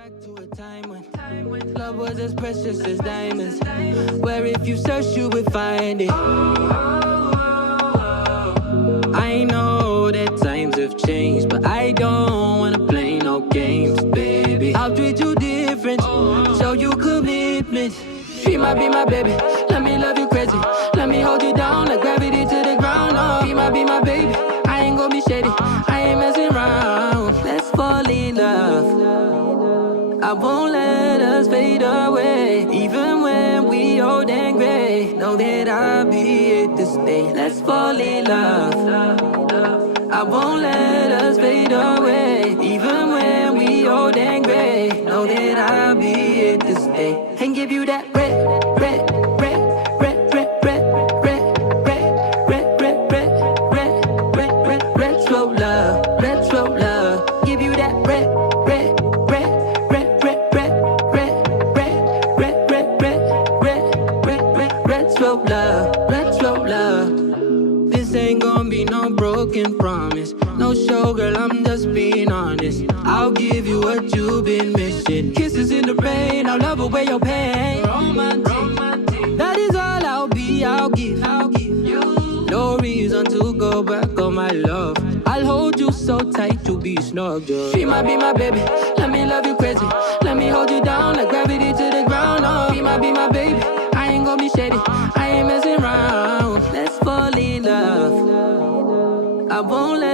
back to a time when love was as precious as diamonds, where if you search you would find it. I know that times have changed, but I don't wanna play no games, baby. I'll treat you different, show you commitment. She might be my baby, let me love you crazy. Let me hold you down like gravity to the ground. Oh, be my baby, I ain't gonna be shady, I ain't messing around. Let's fall in love, I won't let us fade away. Even when we old and gray, know that I'll be here to stay. Let's fall in love, I won't let us fade away. Even when we old and gray, know that I'll be here to stay. And give you that red, red, red, red, red, red, red, red, red, red, red, red, red, red, retro love, retro love. Give you that red, red, red, red, red, red, red, red, red, red, red, red, red, red, retro love, retro love. This ain't gonna be no broken promise, no show, girl, I'm just being honest. I'll give you what you've been missing. Kisses in the rain, I'll love away your pain. Romantic, that is all I'll be, I'll give you. No reason to go back on my love. I'll hold you so tight to be snug, yeah. She might be my baby, let me love you crazy. Let me hold you down like gravity to the ground. Oh, be my baby, I ain't gonna be shady, I ain't messing around. Let's fall in love, I won't let